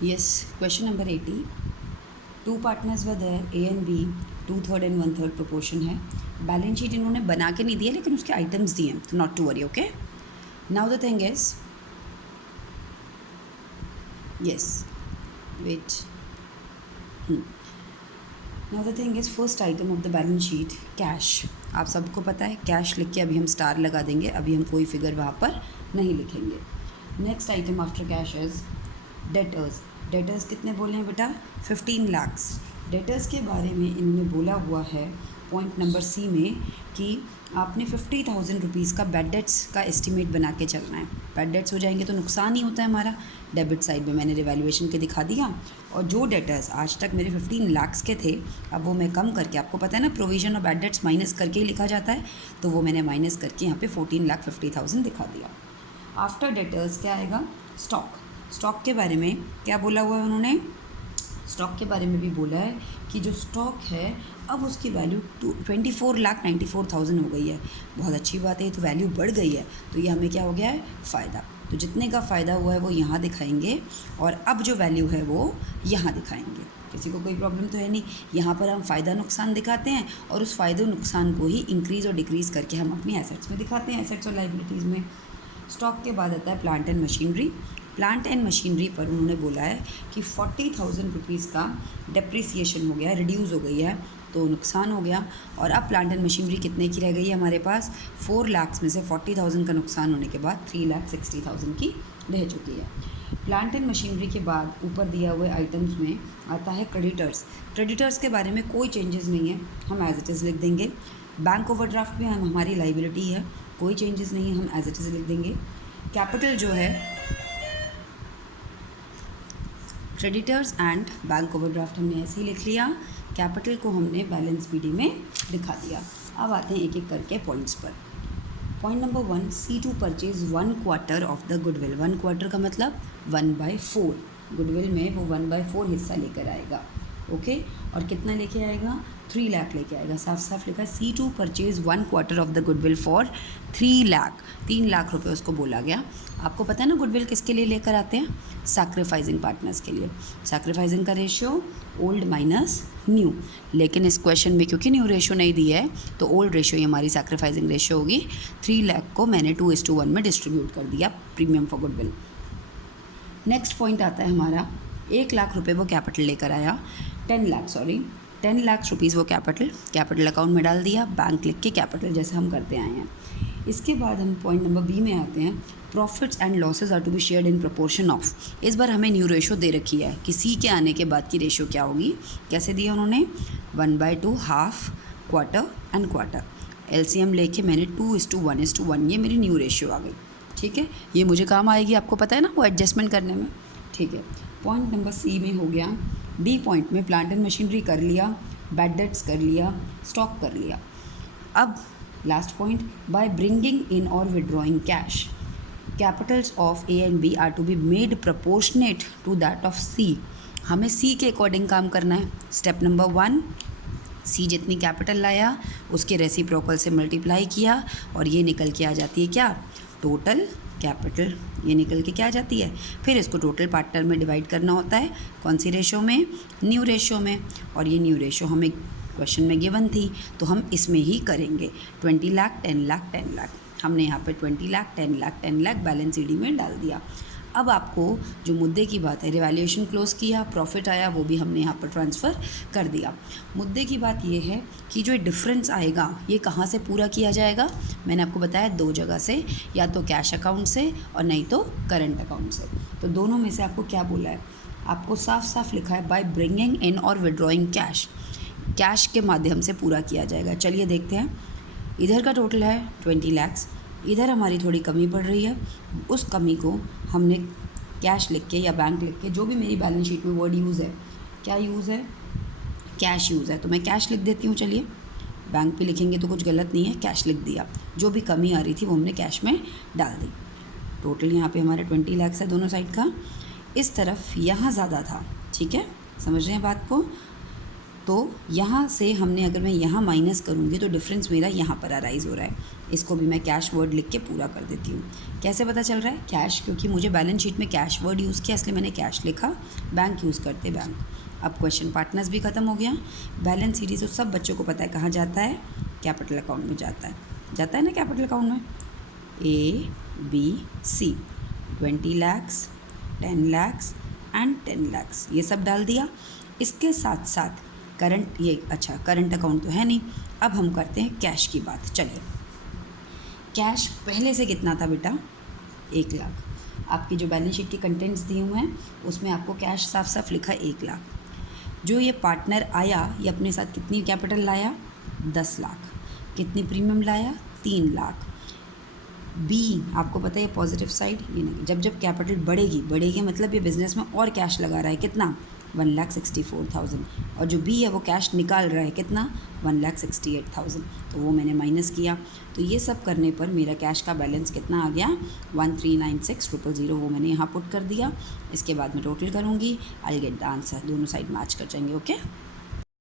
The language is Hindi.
Yes, question number 80. Two partners were there, A and B, 2/3 and 1/3 proportion है. बैलेंस शीट इन्होंने बना के नहीं दिया लेकिन उसके आइटम्स दिए हैं, तो not to worry. Okay, now the thing is, yes, wait, now the thing is first item of the balance sheet cash. आप सबको पता है कैश लिख के अभी हम स्टार लगा देंगे, अभी हम कोई फिगर वहाँ पर नहीं लिखेंगे. Next item after cash is debtors. Debtors कितने बोले हैं बेटा? 15 लाख्स. डेटर्स के बारे में इन्होंने बोला हुआ है पॉइंट नंबर सी में कि आपने 50,000 रुपीज़ का बैड डेट्स का एस्टिमेट बना के चलना है. बैड डेट्स हो जाएंगे तो नुकसान ही होता है हमारा. डेबिट साइड में मैंने रिवैल्यूएशन के दिखा दिया, और जो डेटर्स आज तक मेरे 15 लाख्स के थे, अब वो मैं कम करके, आपको पता है ना प्रोविज़न और बैड डेट्स माइनस करके ही लिखा जाता है, तो वो मैंने माइनस करके यहाँ पे 14,50,000 दिखा दिया. आफ्टर डेटर्स क्या आएगा? स्टॉक. स्टॉक के बारे में क्या बोला हुआ है उन्होंने? स्टॉक के बारे में भी बोला है कि जो स्टॉक है अब उसकी वैल्यू 24,94,000 हो गई है. बहुत अच्छी बात है, तो वैल्यू बढ़ गई है, तो ये हमें क्या हो गया है? फ़ायदा. तो जितने का फ़ायदा हुआ है वो यहाँ दिखाएंगे, और अब जो वैल्यू है वो यहाँ दिखाएंगे. किसी को कोई प्रॉब्लम तो है नहीं. यहाँ पर हम फ़ायदा नुकसान दिखाते हैं, और उस फ़ायदे नुकसान को ही इंक्रीज़ और डिक्रीज़ करके हम अपनी एसेट्स में दिखाते हैं, एसेट्स और लाइबिलिटीज़ में. स्टॉक के बाद आता है plant and machinery. Plant and machinery पर उन्होंने बोला है कि 40,000 रुपीज़ का डेप्रिसिएशन हो गया है, रिड्यूस हो गई है, तो नुकसान हो गया. और अब प्लांट एंड मशीनरी कितने की रह गई है हमारे पास? 4 लाख में से 40,000 का नुकसान होने के बाद 3,60,000 की रह चुकी है. प्लांट एंड मशीनरी के बाद ऊपर दिया हुए आइटम्स में आता है क्रेडिटर्स. क्रेडिटर्स के बारे में कोई चेंजेस नहीं है, हम एज इट इज़ लिख देंगे. बैंक ओवरड्राफ्ट में हमारी लाइबिलिटी है, कोई चेंजेस नहीं है, हम एज इट इज़ लिख देंगे. कैपिटल जो है, क्रेडिटर्स एंड बैंक ओवरड्राफ्ट हमने ऐसे ही लिख लिया. कैपिटल को हमने बैलेंस बीडी में दिखा दिया. अब आते हैं एक एक करके पॉइंट्स पर. Point number 1, C2 purchase 1/4 of the goodwill. 1/4 का मतलब 1/4. गुडविल में वो 1/4 हिस्सा लेकर आएगा. ओके, और कितना लेके आएगा? 3 लाख लेके आएगा. साफ साफ लिखा है C2 purchase 1/4 of the goodwill for 3 lakh. 3 lakh रुपए उसको बोला गया. आपको पता है ना गुडविल किसके लिए लेकर आते हैं? सैक्रिफाइसिंग पार्टनर्स के लिए. सैक्रिफाइसिंग का रेशियो ओल्ड माइनस न्यू, लेकिन इस क्वेश्चन में क्योंकि न्यू रेशियो नहीं दिया है, तो ओल्ड रेशियो ही हमारी सैक्रिफाइसिंग रेशियो होगी. 3 लाख को मैंने 2:1 में डिस्ट्रीब्यूट कर दिया premium for goodwill. Next point आता है हमारा 1 लाख रुपए वो कैपिटल लेकर आया. 10 लाख रुपीज़ वो कैपिटल अकाउंट में डाल दिया, बैंक लिख के कैपिटल जैसे हम करते आए हैं. इसके बाद हम पॉइंट नंबर बी में आते हैं. Profits and losses are to be shared in proportion of. इस बार हमें न्यू रेशो दे रखी है कि सी के आने के बाद की रेशो क्या होगी. कैसे दिया उन्होंने? 1/2, half, quarter and quarter. LCM लेके मैंने 2:1:1, ये मेरी न्यू रेशियो आ गई. ठीक है, ये मुझे काम आएगी, आपको पता है ना, वो एडजस्टमेंट करने में. ठीक है, पॉइंट नंबर सी में हो गया. डी पॉइंट में प्लांट एंड मशीनरी कर लिया, बैड डेट्स कर लिया, स्टॉक कर लिया. अब last point, by bringing in और withdrawing cash, capitals of A and B are to be made proportionate to that of C. हमें सी के अकॉर्डिंग काम करना है. स्टेप नंबर 1, सी जितनी कैपिटल लाया उसके रेसिप्रोकल से मल्टीप्लाई किया, और ये निकल के आ जाती है क्या? Total capital. ये निकल के क्या आ जाती है? फिर इसको टोटल पार्टनर में डिवाइड करना होता है. कौन सी रेशो में? न्यू रेशो में. और ये न्यू रेशो हमें क्वेश्चन में गिवन थी, तो हम इसमें ही करेंगे. 20 लाख, 10 लाख, 10 लाख. हमने यहाँ पे 20 लाख, 10 लाख, 10 लाख बैलेंस शीट में डाल दिया. अब आपको जो मुद्दे की बात है, रिवैल्यूएशन क्लोज किया, प्रॉफिट आया, वो भी हमने यहाँ पर ट्रांसफ़र कर दिया. मुद्दे की बात ये है कि जो डिफरेंस आएगा ये कहाँ से पूरा किया जाएगा? मैंने आपको बताया 2 जगह से, या तो कैश अकाउंट से और नहीं तो करंट अकाउंट से. तो दोनों में से आपको क्या बोला है? आपको साफ साफ लिखा है बाय ब्रिंगिंग इन और विड्रॉइंग कैश. कैश के माध्यम से पूरा किया जाएगा. चलिए देखते हैं. इधर का टोटल है 20 लाख्स, इधर हमारी थोड़ी कमी पड़ रही है, उस कमी को हमने कैश लिख के या बैंक लिख के, जो भी मेरी बैलेंस शीट में वर्ड यूज़ है, क्या यूज़ है? कैश यूज़ है, तो मैं कैश लिख देती हूँ. चलिए, बैंक पे लिखेंगे तो कुछ गलत नहीं है, कैश लिख दिया. जो भी कमी आ रही थी वो हमने कैश में डाल दी. टोटल यहाँ पे हमारे 20 लाख्स है दोनों साइड का. इस तरफ यहाँ ज़्यादा था. ठीक है, समझ रहे हैं बात को? तो यहाँ से हमने अगर मैं यहाँ माइनस करूँगी तो डिफरेंस मेरा यहाँ पर अराइज हो रहा है। इसको भी मैं कैश वर्ड लिख के पूरा कर देती हूँ। कैसे पता चल रहा है? कैश, क्योंकि मुझे बैलेंस शीट में कैश वर्ड यूज़ किया इसलिए मैंने कैश लिखा, बैंक यूज़ करते बैंक। अब क्वेश्चन पार्टनर्स भी ख़त्म हो गया। बैलेंस शीट तो सब बच्चों को पता है कहाँ जाता है, कैपिटल अकाउंट में जाता है ना कैपिटल अकाउंट में। ABC 20 lakhs 10 lakhs and 10 lakhs ये सब डाल दिया। इसके साथ साथ करंट अकाउंट तो है नहीं। अब हम करते हैं कैश की बात। चलिए, कैश पहले से कितना था बेटा? 1 लाख। आपकी जो बैलेंस शीट के कंटेंट्स दिए हुए हैं उसमें आपको कैश साफ साफ लिखा है 1 लाख। जो ये पार्टनर आया ये अपने साथ कितनी कैपिटल लाया? 10 लाख। कितनी प्रीमियम लाया? 3 लाख। बी आपको पता है पॉजिटिव साइड, ये नहीं, जब कैपिटल बढ़ेगी मतलब ये बिज़नेस में और कैश लगा रहा है। कितना? 1,64,000। और जो बी है वो कैश निकाल रहा है कितना? 1,68,000। तो वो मैंने माइनस किया। तो ये सब करने पर मेरा कैश का बैलेंस कितना आ गया? 1,396,000। वो मैंने यहाँ पुट कर दिया। इसके बाद मैं टोटल करूँगी, आई गेट द आंसर। दोनों साइड मैच कर जाएंगे। ओके।